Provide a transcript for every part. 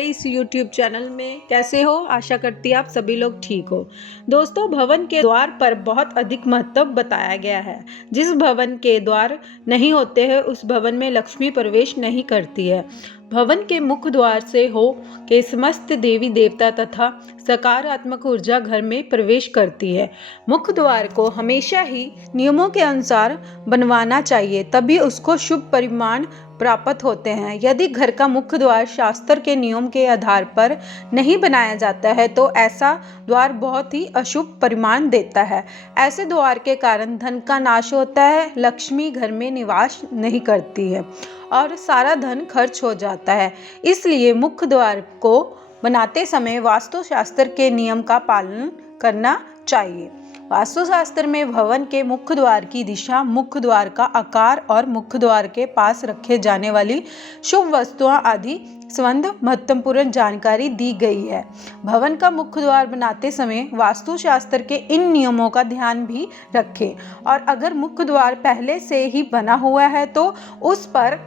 हमारे इस YouTube channel में। कैसे हो? आशा करती आप सभी लोग ठीक हो। दोस्तों, भवन के द्वार पर बहुत अधिक महत्व बताया गया है। जिस भवन के द्वार नहीं होते हैं उस भवन में लक्ष्मी प्रवेश नहीं करती है। भवन के मुख्य द्वार से हो के समस्त देवी देवता तथा सकारात्मक ऊर्जा घर में प्रवेश करती है। मुख्य द्वार को हमेशा ही नियमों के अनुसार बनवाना चाहिए, तभी उसको शुभ परिणाम प्राप्त होते हैं। यदि घर का मुख्य द्वार शास्त्र के नियम के आधार पर नहीं बनाया जाता है तो ऐसा द्वार बहुत ही अशुभ परिणाम देता है। ऐसे द्वार के कारण धन का नाश होता है, लक्ष्मी घर में निवास नहीं करती है और सारा धन खर्च हो जाता है। इसलिए मुख्य द्वार को बनाते समय वास्तुशास्त्र के नियम का पालन करना चाहिए। वास्तुशास्त्र में भवन के मुख्य द्वार की दिशा, मुख्य द्वार का आकार और मुख्य द्वार के पास रखे जाने वाली शुभ वस्तुओं आदि संबंध महत्वपूर्ण जानकारी दी गई है। भवन का मुख्य द्वार बनाते समय वास्तुशास्त्र के इन नियमों का ध्यान भी रखें और अगर मुख्य द्वार पहले से ही बना हुआ है तो उस पर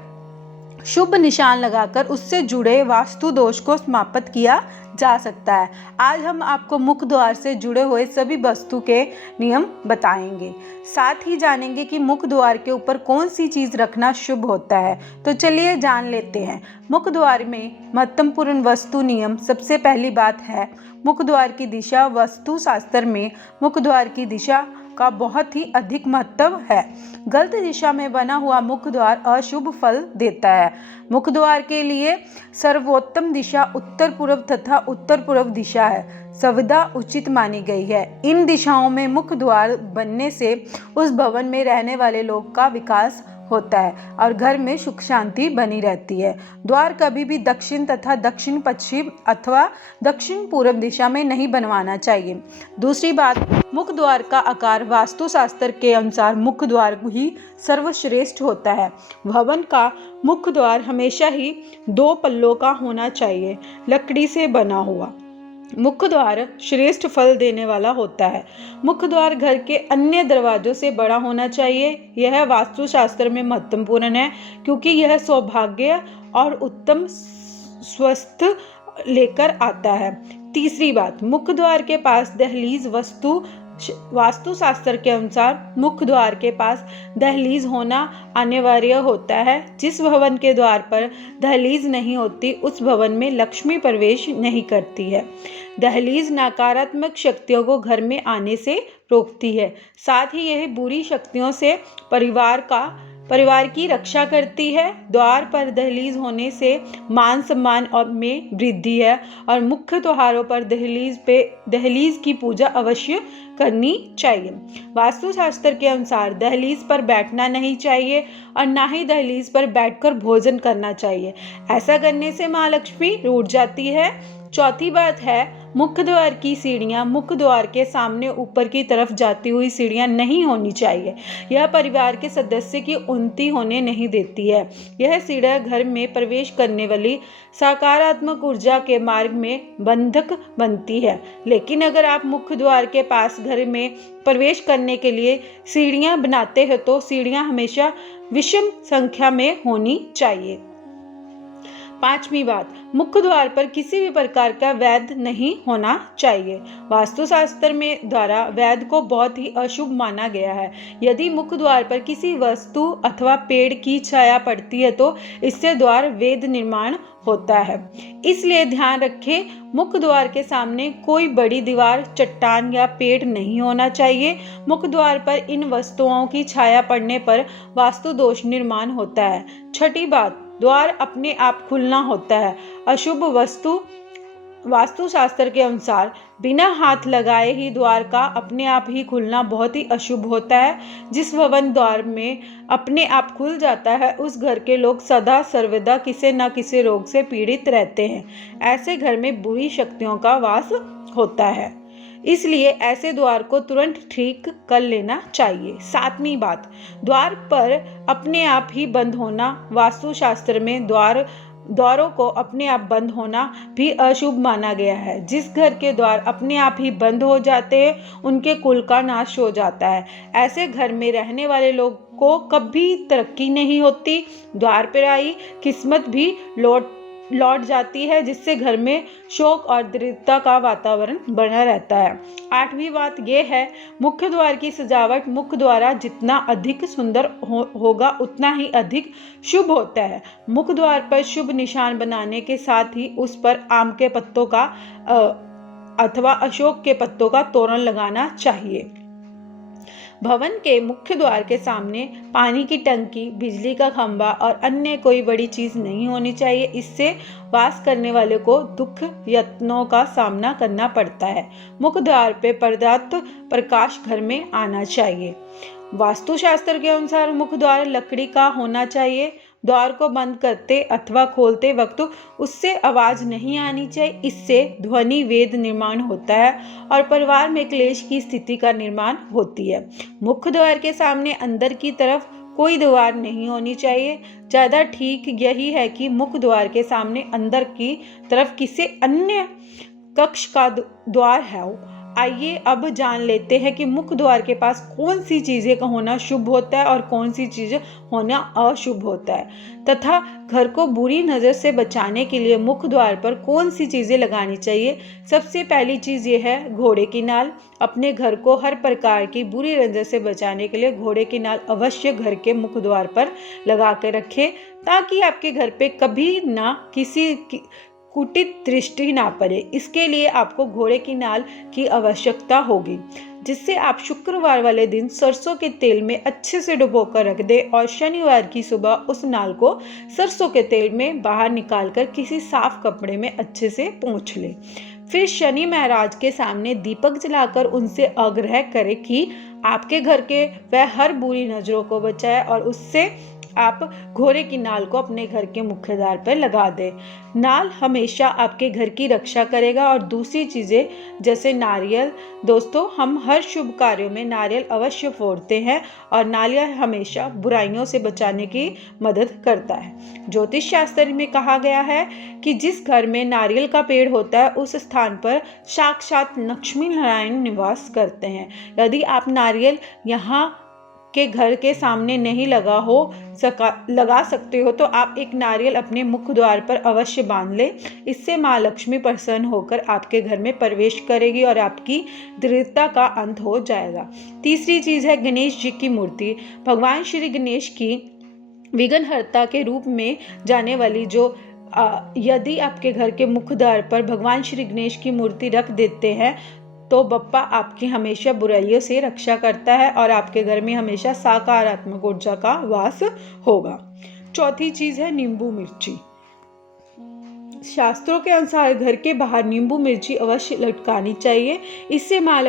शुभ निशान लगाकर उससे जुड़े वास्तु दोष को समाप्त किया जा सकता है। आज हम आपको मुख्य द्वार से जुड़े हुए सभी वस्तु के नियम बताएंगे, साथ ही जानेंगे कि मुख्य द्वार के ऊपर कौन सी चीज रखना शुभ होता है। तो चलिए जान लेते हैं। मुख्य द्वार में महत्वपूर्ण वस्तु नियम। सबसे पहली बात है मुख्य द्वार की दिशा। वास्तुशास्त्र में मुख्य द्वार की दिशा का बहुत ही अधिक महत्व है। गलत दिशा में बना हुआ मुख्य द्वार अशुभ फल देता है। मुख्य द्वार के लिए सर्वोत्तम दिशा उत्तर पूर्व तथा उत्तर पूर्व दिशा है, सर्वदा उचित मानी गई है। इन दिशाओं में मुख्य द्वार बनने से उस भवन में रहने वाले लोग का विकास होता है और घर में सुख शांति बनी रहती है। द्वार कभी भी दक्षिण तथा दक्षिण पश्चिम अथवा दक्षिण पूर्व दिशा में नहीं बनवाना चाहिए। दूसरी बात, मुख्य द्वार का आकार। वास्तुशास्त्र के अनुसार मुख्य द्वार ही सर्वश्रेष्ठ होता है। भवन का मुख्य द्वार हमेशा ही 2 पल्लों का होना चाहिए, लकड़ी से बना हुआ। मुख्य द्वार श्रेष्ठ फल देने वाला होता है। मुख्य द्वार घर के अन्य दरवाजों से बड़ा होना चाहिए। यह वास्तुशास्त्र में महत्वपूर्ण है क्योंकि यह सौभाग्य और उत्तम स्वास्थ्य लेकर आता है। तीसरी बात, मुख्य द्वार के पास दहलीज। वास्तुशास्त्र के अनुसार मुख्य द्वार के पास दहलीज होना अनिवार्य होता है। जिस भवन के द्वार पर दहलीज नहीं होती उस भवन में लक्ष्मी प्रवेश नहीं करती है। दहलीज नकारात्मक शक्तियों को घर में आने से रोकती है, साथ ही यह बुरी शक्तियों से परिवार की रक्षा करती है। द्वार पर दहलीज होने से मान सम्मान में वृद्धि है और मुख्य त्योहारों पर दहलीज की पूजा अवश्य करनी चाहिए। वास्तुशास्त्र के अनुसार दहलीज पर बैठना नहीं चाहिए और ना ही दहलीज पर बैठकर भोजन करना चाहिए। ऐसा करने से माँ लक्ष्मी रूठ जाती है। चौथी बात है मुख्य द्वार की सीढ़ियाँ। मुख्य द्वार के सामने ऊपर की तरफ जाती हुई सीढ़ियाँ नहीं होनी चाहिए। यह परिवार के सदस्य की उन्नति होने नहीं देती है। यह सीढ़ियाँ घर में प्रवेश करने वाली सकारात्मक ऊर्जा के मार्ग में बंधक बनती है। लेकिन अगर आप मुख्य द्वार के पास घर में प्रवेश करने के लिए सीढ़ियाँ बनाते हैं तो सीढ़ियाँ हमेशा विषम संख्या में होनी चाहिए। पांचवी बात, मुख्य द्वार पर किसी भी प्रकार का वैध नहीं होना चाहिए। वास्तुशास्त्र में द्वारा वैध को बहुत ही अशुभ माना गया है। यदि मुख्य द्वार पर किसी वस्तु अथवा पेड़ की छाया पड़ती है तो इससे द्वार वैध निर्माण होता है। इसलिए ध्यान रखें, मुख्य द्वार के सामने कोई बड़ी दीवार, चट्टान या पेड़ नहीं होना चाहिए। मुख्य द्वार पर इन वस्तुओं की छाया पड़ने पर वास्तु दोष निर्माण होता है। छठी बात, द्वार अपने आप खुलना होता है। अशुभ वास्तुशास्त्र के अनुसार बिना हाथ लगाए ही द्वार का अपने आप ही खुलना बहुत ही अशुभ होता है। जिस भवन द्वार में अपने आप खुल जाता है उस घर के लोग सदा सर्वदा किसी न किसी रोग से पीड़ित रहते हैं। ऐसे घर में बुरी शक्तियों का वास होता है, इसलिए ऐसे द्वार को तुरंत ठीक कर लेना चाहिए। सातवीं बात, द्वार पर अपने आप ही बंद होना। वास्तुशास्त्र में द्वारों को अपने आप बंद होना भी अशुभ माना गया है। जिस घर के द्वार अपने आप ही बंद हो जाते हैं उनके कुल का नाश हो जाता है। ऐसे घर में रहने वाले लोग को कभी तरक्की नहीं होती। द्वार पर आई किस्मत भी लौट लौट जाती है, जिससे घर में शोक और दरिद्रता का वातावरण बना रहता है। 8वीं बात यह है, मुख्य द्वार की सजावट मुख्य द्वार जितना अधिक सुंदर होगा उतना ही अधिक शुभ होता है। मुख्य द्वार पर शुभ निशान बनाने के साथ ही उस पर आम के पत्तों का अथवा अशोक के पत्तों का तोरण लगाना चाहिए। भवन के मुख्य द्वार के सामने पानी की टंकी, बिजली का खंभा और अन्य कोई बड़ी चीज नहीं होनी चाहिए। इससे वास करने वाले को दुख यत्नों का सामना करना पड़ता है। मुख्य द्वार पे पर्याप्त प्रकाश घर में आना चाहिए। वास्तुशास्त्र के अनुसार मुख्य द्वार लकड़ी का होना चाहिए। द्वार को बंद करते अथवा खोलते वक्त उससे आवाज नहीं आनी चाहिए। इससे ध्वनि वेद निर्माण होता है और परिवार में क्लेश की स्थिति का निर्माण होती है। मुख्य द्वार के सामने अंदर की तरफ कोई दीवार नहीं होनी चाहिए। ज़्यादा ठीक यही है कि मुख्य द्वार के सामने अंदर की तरफ किसी अन्य कक्ष का द्वार है। आइए अब जान लेते हैं कि मुख्य द्वार के पास कौन सी चीज़ें का होना शुभ होता है और कौन सी चीज़ें होना अशुभ होता है, तथा घर को बुरी नज़र से बचाने के लिए मुख्य द्वार पर कौन सी चीज़ें लगानी चाहिए। सबसे पहली चीज़ ये है घोड़े की नाल। अपने घर को हर प्रकार की बुरी नज़र से बचाने के लिए घोड़े की नाल अवश्य घर के मुख्य द्वार पर लगा कर रखें, ताकि आपके घर पे कभी ना किसी कुटित दृष्टि ना पड़े। इसके लिए आपको घोड़े की नाल की आवश्यकता होगी, जिससे आप शुक्रवार वाले दिन सरसों के तेल में अच्छे से डुबोकर रख दें और शनिवार की सुबह उस नाल को सरसों के तेल में बाहर निकालकर किसी साफ कपड़े में अच्छे से पोंछ लें। फिर शनि महाराज के सामने दीपक जलाकर उनसे आग्रह करें कि आपके घर के वह हर बुरी नजरों को बचाए और उससे आप घोड़े की नाल को अपने घर के मुख्य द्वार पर लगा दें। नाल हमेशा आपके घर की रक्षा करेगा। और दूसरी चीज़ें जैसे नारियल, दोस्तों हम हर शुभ कार्यों में नारियल अवश्य फोड़ते हैं और नारियल हमेशा बुराइयों से बचाने की मदद करता है। ज्योतिष शास्त्र में कहा गया है कि जिस घर में नारियल का पेड़ होता है उस स्थान पर साक्षात लक्ष्मी नारायण निवास करते हैं। यदि आप नारियल यहाँ के घर के सामने नहीं लगा सकते हो तो आप एक नारियल अपने मुख्य द्वार पर अवश्य बांध ले। इससे माँ लक्ष्मी प्रसन्न होकर आपके घर में प्रवेश करेगी और आपकी दरिद्रता का अंत हो जाएगा। तीसरी चीज़ है गणेश जी की मूर्ति। भगवान श्री गणेश की विघ्नहर्ता के रूप में जाने वाली जो यदि आपके घर के मुख्य द्वार पर भगवान श्री गणेश की मूर्ति रख देते हैं तो बप्पा आपकी हमेशा बुराइयों से रक्षा करता है और आपके घर में हमेशा सकारात्मक ऊर्जा का वास होगा। चौथी चीज है नींबू मिर्ची। शास्त्रों के अनुसार घर के बाहर नींबू मिर्ची अवश्य लटकानी चाहिए। इससे माँ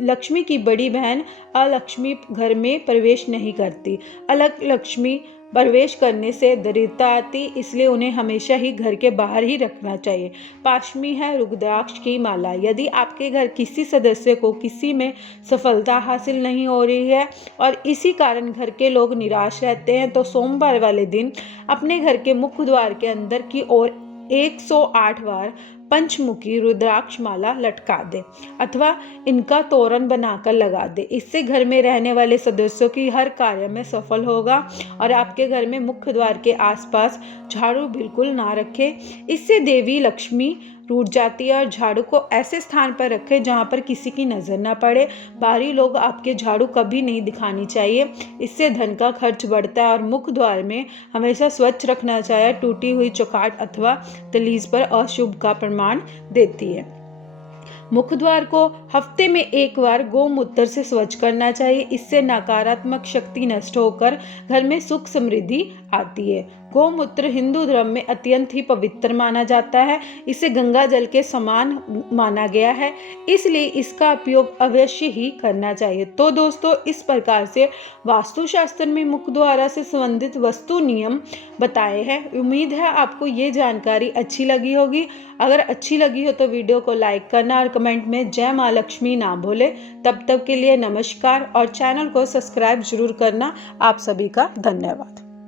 लक्ष्मी की बड़ी बहन अलक्ष्मी घर में प्रवेश नहीं करती। अलग लक्ष्मी प्रवेश करने से दरिद्रता आती, इसलिए उन्हें हमेशा ही घर के बाहर ही रखना चाहिए। पांचवी है रुद्राक्ष की माला। यदि आपके घर किसी सदस्य को किसी में सफलता हासिल नहीं हो रही है और इसी कारण घर के लोग निराश रहते हैं तो सोमवार वाले दिन अपने घर के मुख्य द्वार के अंदर की ओर 108 बार पंचमुखी रुद्राक्ष माला लटका दे अथवा इनका तोरण बनाकर लगा दे। इससे घर में रहने वाले सदस्यों की हर कार्य में सफल होगा। और आपके घर में मुख्य द्वार के आसपास झाड़ू बिल्कुल ना रखें, इससे देवी लक्ष्मी रूठ जाती है। और झाड़ू को ऐसे स्थान पर रखें जहां पर किसी की नजर ना पड़े। बाहरी लोग आपके झाड़ू कभी नहीं दिखानी चाहिए, इससे धन का खर्च बढ़ता है। और मुख्य द्वार में हमेशा स्वच्छ रखना चाहिए। टूटी हुई चौखाट अथवा दहलीज पर अशुभ का प्रमाण देती है। मुख्य द्वार को हफ्ते में एक बार गोमूत्र से स्वच्छ करना चाहिए। इससे नकारात्मक शक्ति नष्ट होकर घर में सुख समृद्धि आती है। गोमूत्र हिंदू धर्म में अत्यंत ही पवित्र माना जाता है। इसे गंगा जल के समान माना गया है, इसलिए इसका उपयोग अवश्य ही करना चाहिए। तो दोस्तों इस प्रकार से वास्तुशास्त्र में मुख्य द्वार से संबंधित वस्तु नियम बताए हैं। उम्मीद है आपको ये जानकारी अच्छी लगी होगी। अगर अच्छी लगी हो तो वीडियो को लाइक करना और कमेंट में जय माँ लक्ष्मी ना भूले। तब तक के लिए नमस्कार और चैनल को सब्सक्राइब जरूर करना। आप सभी का धन्यवाद।